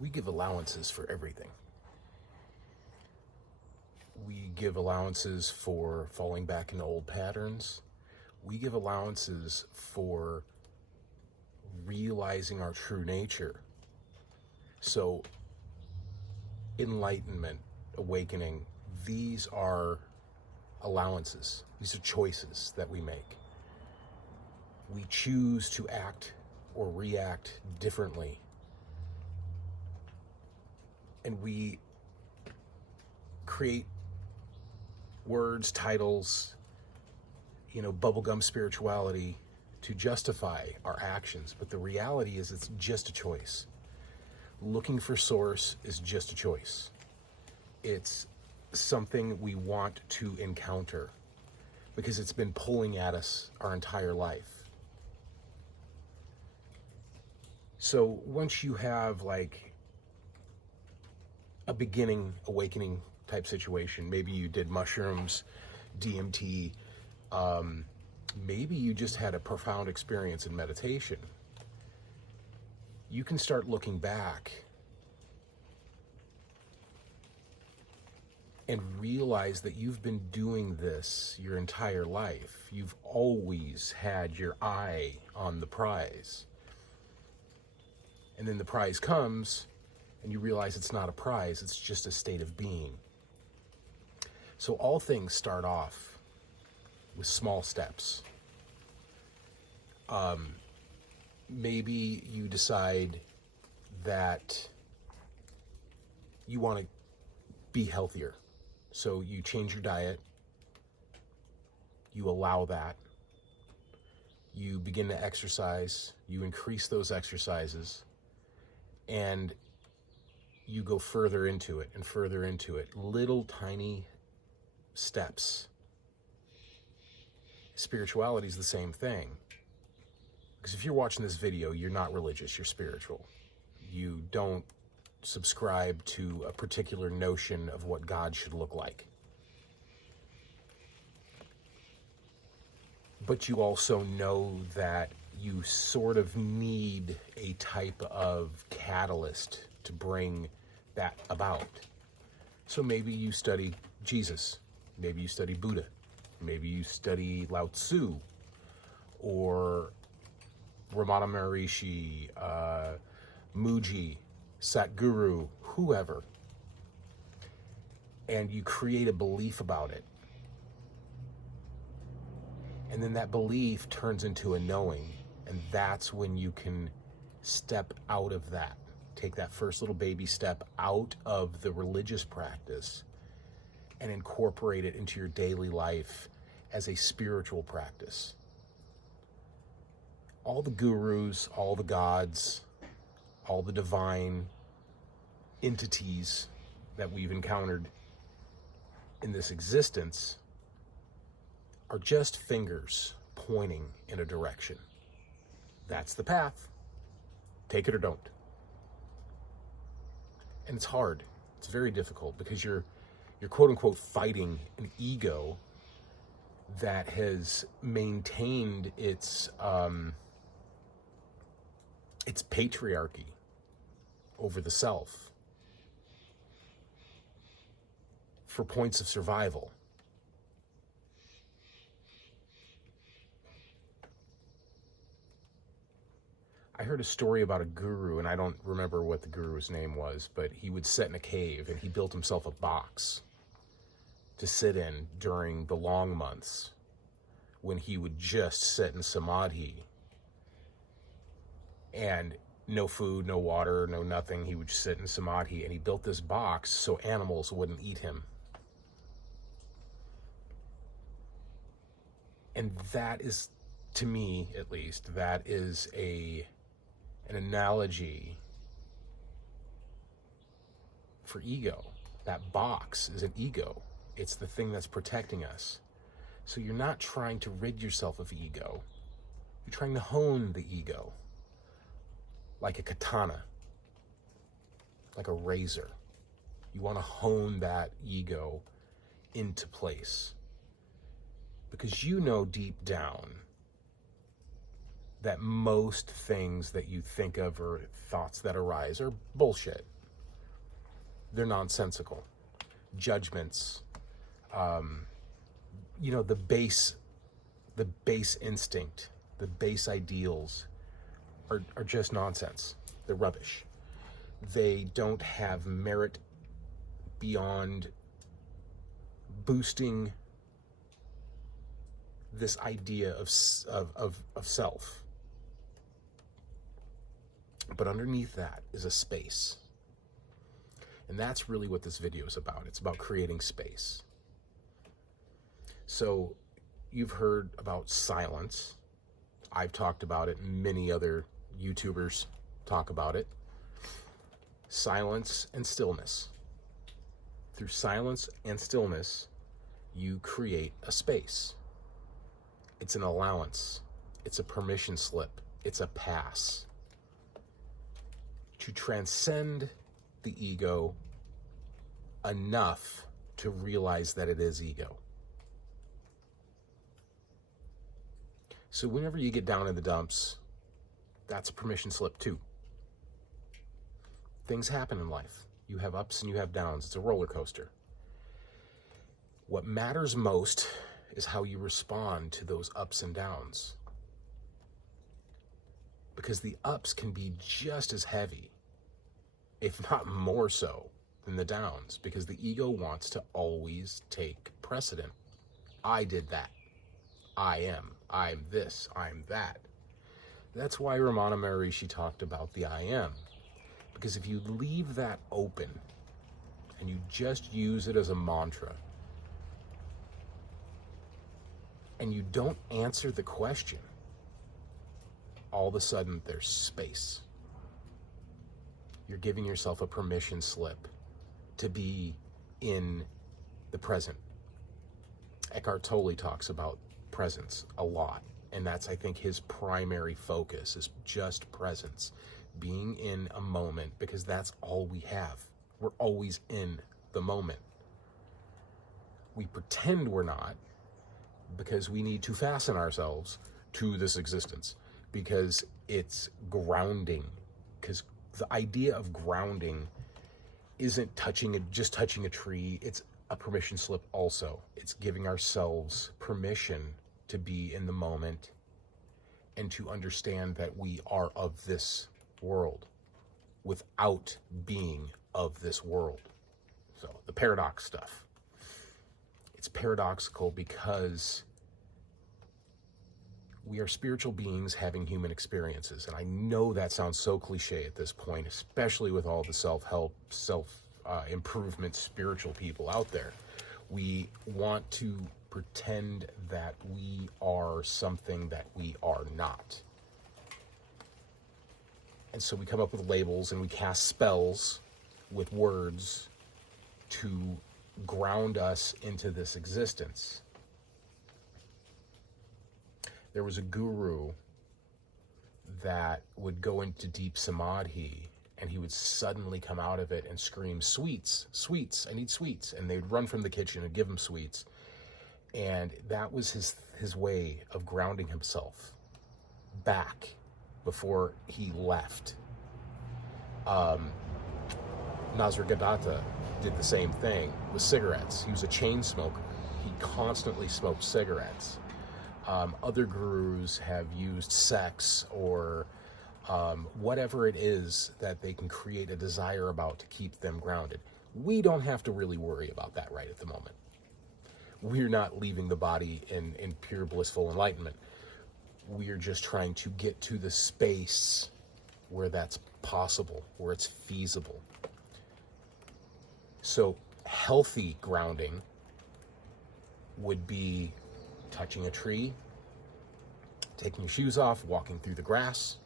we give allowances for everything. We give allowances for falling back into old patterns. We give allowances for realizing our true nature. So, enlightenment, awakening, these are allowances. These are choices that we make. We choose to act or react differently. And we create words, titles, bubblegum spirituality to justify our actions. But the reality is it's just a choice. Looking for source is just a choice. It's something we want to encounter because it's been pulling at us our entire life. So once you have like a beginning awakening type situation, maybe you did mushrooms, DMT, maybe you just had a profound experience in meditation, you can start looking back and realize that you've been doing this your entire life. You've always had your eye on the prize. And then the prize comes and you realize it's not a prize, it's just a state of being. So all things start off with small steps. Maybe you decide that you want to be healthier. So you change your diet, you allow that, you begin to exercise, you increase those exercises, and you go further into it and further into it. Little tiny steps. Spirituality is the same thing. Because if you're watching this video, you're not religious, you're spiritual. You don't subscribe to a particular notion of what God should look like. But you also know that you sort of need a type of catalyst to bring that about. So maybe you study Jesus, maybe you study Buddha, maybe you study Lao Tzu, or Ramana Maharishi, Muji, Satguru, whoever, and you create a belief about it. And then that belief turns into a knowing, and that's when you can step out of that. Take that first little baby step out of the religious practice and incorporate it into your daily life as a spiritual practice. All the gurus, all the gods, all the divine entities that we've encountered in this existence are just fingers pointing in a direction. That's the path. Take it or don't. And it's hard. It's very difficult because you're quote unquote fighting an ego that has maintained its patriarchy over the self for points of survival. I heard a story about a guru, and I don't remember what the guru's name was, but he would sit in a cave and he built himself a box to sit in during the long months when he would just sit in samadhi and no food, no water, no nothing. He would just sit in samadhi, and he built this box so animals wouldn't eat him. And that is, to me at least, that is an analogy for ego. That box is an ego. It's the thing that's protecting us. So you're not trying to rid yourself of ego. You're trying to hone the ego. Like a katana. Like a razor. You want to hone that ego into place. Because you know deep down that most things that you think of or thoughts that arise are bullshit. They're nonsensical. Judgments, the base instinct, the base ideals are just nonsense. They're rubbish. They don't have merit beyond boosting this idea of self. But underneath that is a space. And that's really what this video is about. It's about creating space. So you've heard about silence. I've talked about it. Many other YouTubers talk about it. Silence and stillness. Through silence and stillness, you create a space. It's an allowance. It's a permission slip. It's a pass to transcend the ego enough to realize that it is ego. So whenever you get down in the dumps, that's a permission slip too. Things happen in life. You have ups and you have downs. It's a roller coaster. What matters most is how you respond to those ups and downs. Because the ups can be just as heavy, if not more so, than the downs, because the ego wants to always take precedent. I did that. I am. I'm this. I'm that. That's why Ramana Maharishi talked about the I am. Because if you leave that open and you just use it as a mantra and you don't answer the question, all of a sudden there's space. You're giving yourself a permission slip to be in the present. Eckhart Tolle talks about presence a lot, and that's, I think, his primary focus is just presence, being in a moment, because that's all we have. We're always in the moment. We pretend we're not because we need to fasten ourselves to this existence, because it's grounding. Because the idea of grounding isn't just touching a tree. It's a permission slip also. It's giving ourselves permission to be in the moment and to understand that we are of this world without being of this world. So the paradox stuff. It's paradoxical because we are spiritual beings having human experiences. And I know that sounds so cliche at this point, especially with all the self-help, self-improvement spiritual people out there. We want to pretend that we are something that we are not. And so we come up with labels and we cast spells with words to ground us into this existence. There was a guru that would go into deep samadhi, and he would suddenly come out of it and scream, "Sweets, sweets, I need sweets." And they'd run from the kitchen and give him sweets. And that was his way of grounding himself back before he left. Nasrgadatta did the same thing with cigarettes. He was a chain smoker. He constantly smoked cigarettes. Other gurus have used sex or whatever it is that they can create a desire about to keep them grounded. We don't have to really worry about that right at the moment. We're not leaving the body in pure blissful enlightenment. We are just trying to get to the space where that's possible, where it's feasible. So healthy grounding would be touching a tree, taking your shoes off, walking through the grass,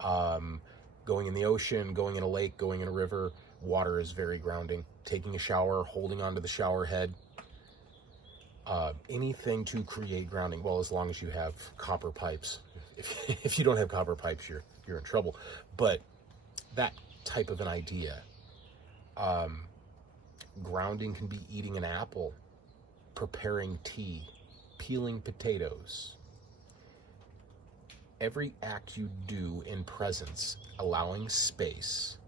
going in the ocean, going in a lake, going in a river. Water is very grounding. Taking a shower, holding onto the shower head. Anything to create grounding. Well, as long as you have copper pipes. If you don't have copper pipes, you're in trouble. But that type of an idea. Grounding can be eating an apple, preparing tea, peeling potatoes. Every act you do in presence, allowing space,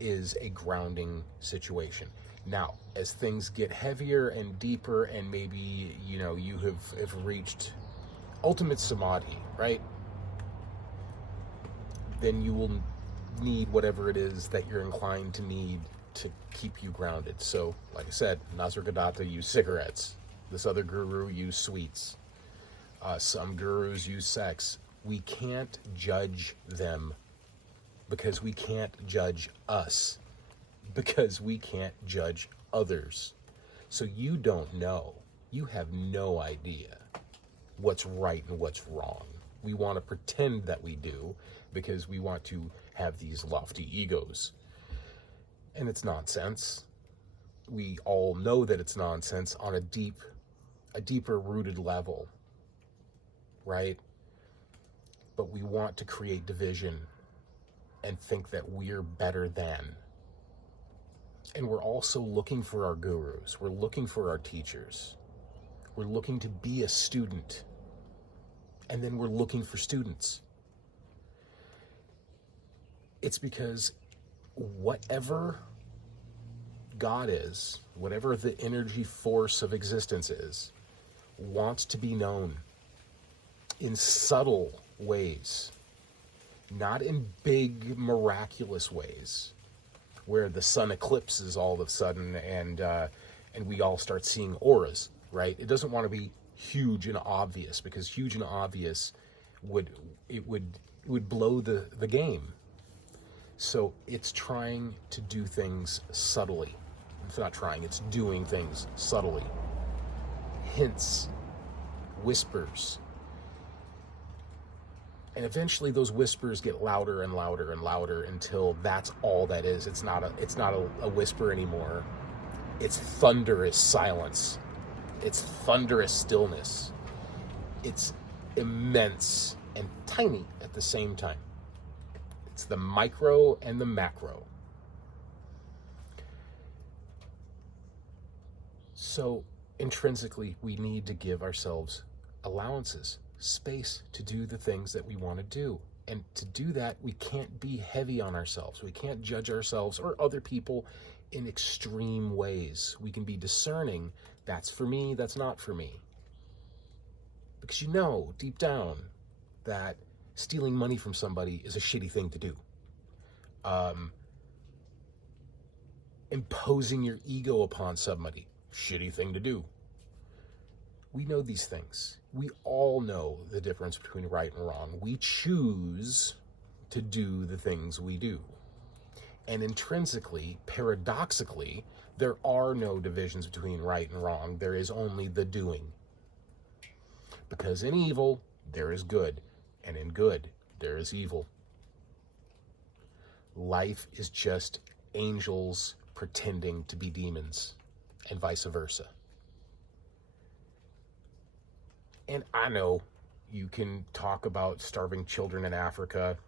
is a grounding situation. Now, as things get heavier and deeper, and maybe, you have reached ultimate samadhi, right? Then you will need whatever it is that you're inclined to need to keep you grounded. So, like I said, Nasargadatta used cigarettes. This other guru used sweets. Some gurus use sex. We can't judge them because we can't judge us, because we can't judge others. So you don't know. You have no idea what's right and what's wrong. We want to pretend that we do because we want to have these lofty egos. And it's nonsense. We all know that it's nonsense on a deeper rooted level, right? But we want to create division and think that we're better than. And we're also looking for our gurus. We're looking for our teachers. We're looking to be a student. And then we're looking for students. It's because whatever God is, whatever the energy force of existence is, wants to be known in subtle ways, not in big miraculous ways where the sun eclipses all of a sudden and we all start seeing auras, right? It doesn't want to be huge and obvious, because huge and obvious would blow the game. So it's trying to do things subtly. It's not trying, it's doing things subtly. Hints, whispers. And eventually those whispers get louder and louder and louder until that's all that is. It's not a whisper anymore. It's thunderous silence. It's thunderous stillness. It's immense and tiny at the same time. It's the micro and the macro. So intrinsically, we need to give ourselves allowances, space to do the things that we want to do. And to do that, we can't be heavy on ourselves. We can't judge ourselves or other people in extreme ways. We can be discerning. That's for me, that's not for me. Because you know deep down that stealing money from somebody is a shitty thing to do. Imposing your ego upon somebody, shitty thing to do. We know these things. We all know the difference between right and wrong. We choose to do the things we do. And intrinsically, paradoxically, there are no divisions between right and wrong. There is only the doing. Because in evil, there is good. And in good, there is evil. Life is just angels pretending to be demons, and vice versa. And I know you can talk about starving children in Africa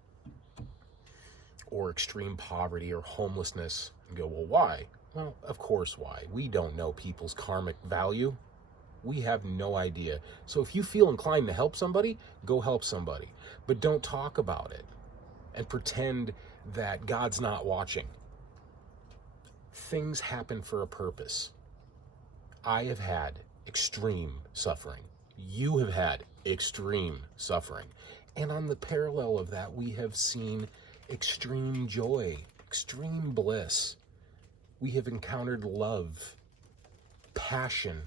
or extreme poverty or homelessness and go, well, why? Well, of course, why? We don't know people's karmic value. We have no idea. So if you feel inclined to help somebody, go help somebody. But don't talk about it and pretend that God's not watching. Things happen for a purpose. I have had extreme suffering. You have had extreme suffering. And on the parallel of that, we have seen extreme joy, extreme bliss. We have encountered love, passion,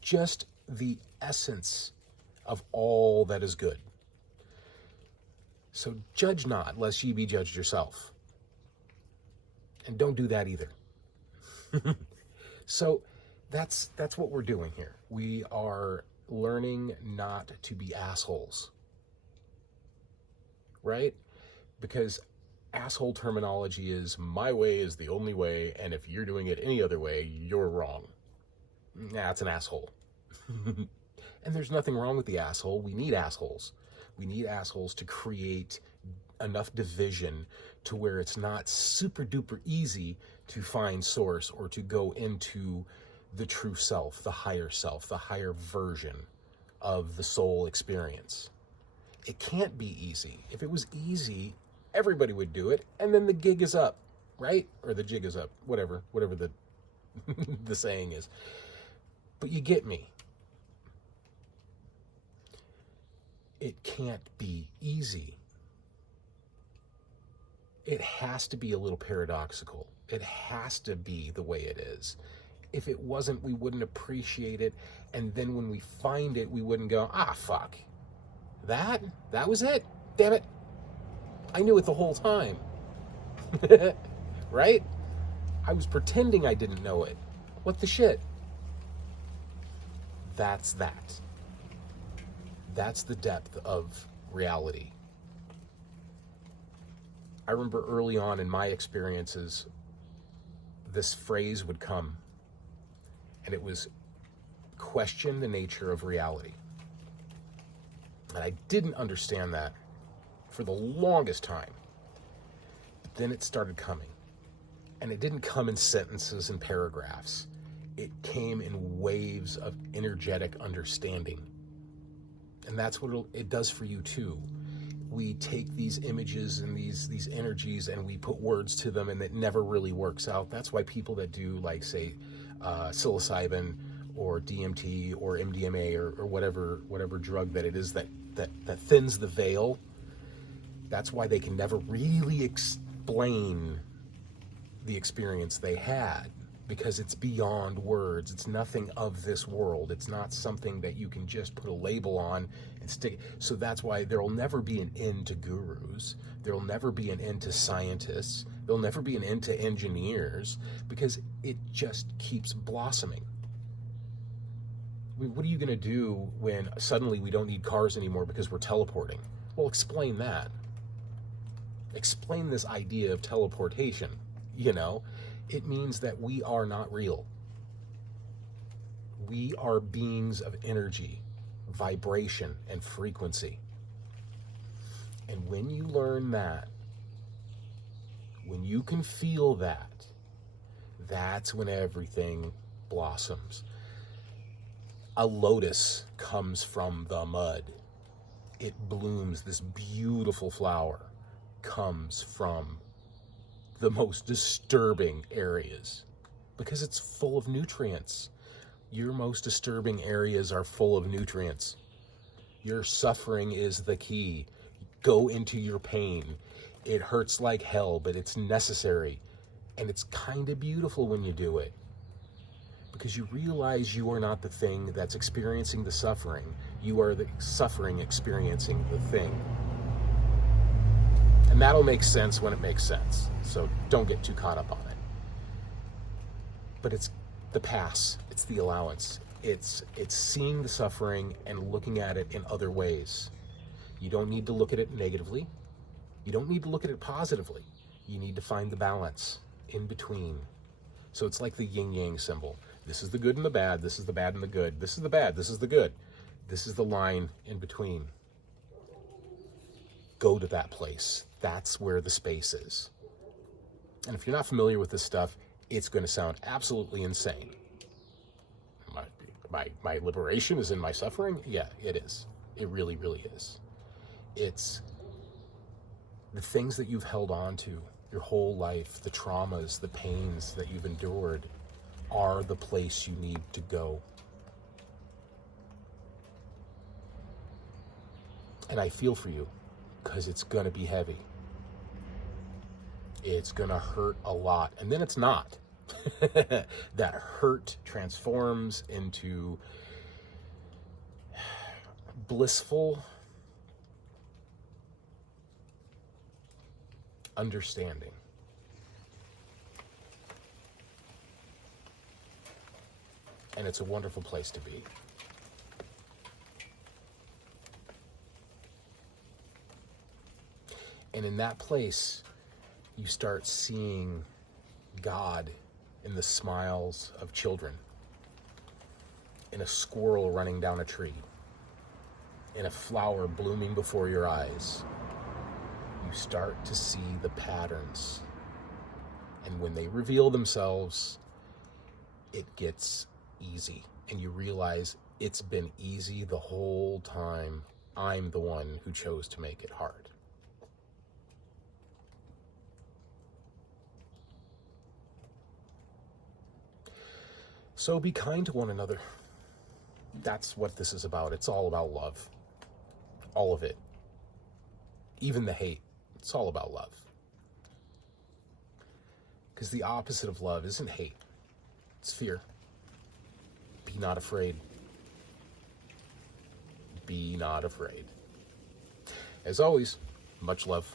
just the essence of all that is good. So judge not, lest ye be judged yourself. And don't do that either. So that's what we're doing here. We are learning not to be assholes. Right? Because asshole terminology is my way is the only way, and if you're doing it any other way, you're wrong. That's an asshole. And there's nothing wrong with the asshole. We need assholes. We need assholes to create enough division to where it's not super duper easy to find source or to go into the true self, the higher version of the soul experience. It can't be easy. If it was easy, everybody would do it, and then the gig is up, right? Or the jig is up, whatever the the saying is. But you get me. It can't be easy. It has to be a little paradoxical. It has to be the way it is. If it wasn't, we wouldn't appreciate it. And then when we find it, we wouldn't go, fuck. That was it. Damn it. I knew it the whole time. Right? I was pretending I didn't know it. What the shit? That's that. That's the depth of reality. I remember early on in my experiences, this phrase would come, and it was, question the nature of reality. And I didn't understand that for the longest time. But then it started coming. And it didn't come in sentences and paragraphs. It came in waves of energetic understanding. And that's what it does for you too. We take these images and these energies and we put words to them, and it never really works out. That's why people that do, like, say, psilocybin or DMT or MDMA or whatever drug that it is that thins the veil, that's why they can never really explain the experience they had, because it's beyond words. It's nothing of this world. It's not something that you can just put a label on and stick. So that's why there'll never be an end to gurus. There'll never be an end to scientists. There'll never be an end to engineers, because it just keeps blossoming. I mean, what are you going to do when suddenly we don't need cars anymore because we're teleporting? Well, explain that. Explain this idea of teleportation. It means that we are not real. We are beings of energy, vibration, and frequency. And when you learn that, when you can feel that, that's when everything blossoms. A lotus comes from the mud. It blooms. This beautiful flower comes from the most disturbing areas, because it's full of nutrients. Your most disturbing areas are full of nutrients. Your suffering is the key. Go into your pain. It hurts like hell, but it's necessary. And it's kind of beautiful when you do it, because you realize you are not the thing that's experiencing the suffering. You are the suffering experiencing the thing. And that'll make sense when it makes sense. So don't get too caught up on it. But it's the pass. It's the allowance. It's seeing the suffering and looking at it in other ways. You don't need to look at it negatively. You don't need to look at it positively. You need to find the balance in between. So it's like the yin-yang symbol. This is the good and the bad. This is the bad and the good. This is the bad. This is the good. This is the line in between. Go to that place. That's where the space is. And if you're not familiar with this stuff, it's going to sound absolutely insane. My liberation is in my suffering? Yeah, it is. It really, really is. It's the things that you've held on to your whole life, the traumas, the pains that you've endured, are the place you need to go. And I feel for you, because it's going to be heavy. It's going to hurt a lot. And then it's not. That hurt transforms into blissful understanding. And it's a wonderful place to be. And in that place, you start seeing God in the smiles of children, in a squirrel running down a tree, in a flower blooming before your eyes. You start to see the patterns. And when they reveal themselves, it gets easy. And you realize It's been easy the whole time. I'm the one who chose to make it hard. So be kind to one another. That's what this is about. It's all about love. All of it. Even the hate. It's all about love. Because the opposite of love isn't hate. It's fear. Be not afraid. Be not afraid. As always, much love.